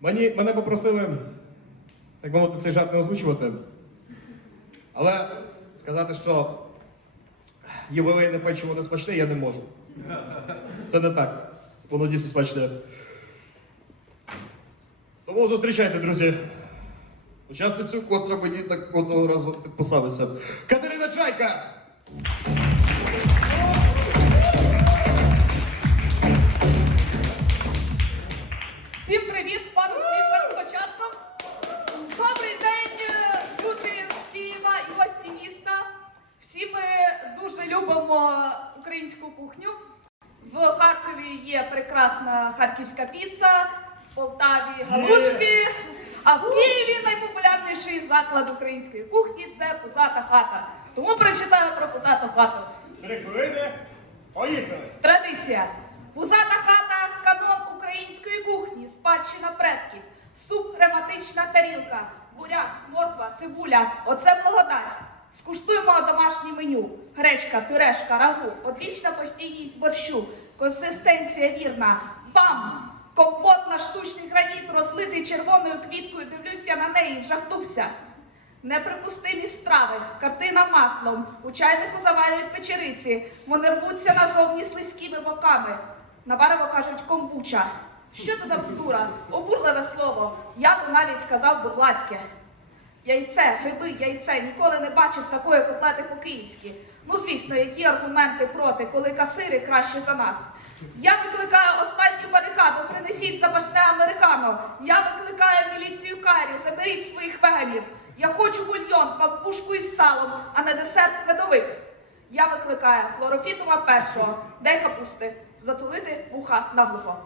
Мені, мене попросили, так мовити, цей жарт не озвучувати. Але сказати, що ювілейне печиво не смачне, я не можу. Це не так. Це воно дійсно смачне. Тому зустрічайте, друзі. Учасницю, котра мені так одного разу підписалася. Катерина Чайка! Всім привіт! Любимо українську кухню. В Харкові є прекрасна харківська піца, в Полтаві галушки, а в Києві найпопулярніший заклад української кухні це Пузата хата. Тому прочитаю про Пузату хату. Три. Поїхали! Традиція. Пузата хата канон української кухні, спадщина предків, суп, ревматична тарілка, буряк, морква, цибуля. Оце благодать. Скуштуємо домашнє меню. Гречка, пюрешка, рагу, одвічна постійність борщу, консистенція вірна. Бам! Компот на штучний граніт, розлитий червоною квіткою. Дивлюся на неї, вжахнувся. Неприпустимі страви, картина маслом, у чайнику заварюють печериці, вони рвуться назовні слизькими боками. На варево кажуть комбуча. Що це за бздура? Обурливе слово. Я б навіть сказав бурлацьке. Яйце, гриби, яйце, ніколи не бачив такої котлети по-київськи. Ну, звісно, які аргументи проти, коли касири краще за нас. Я викликаю останню барикаду, принесіть запашне американо. Я викликаю міліцію карі, заберіть своїх веганів. Я хочу бульйон, пампушку із салом, а на десерт медовик. Я викликаю хлорофітума першого, дай капусти, затулити вуха наглухо.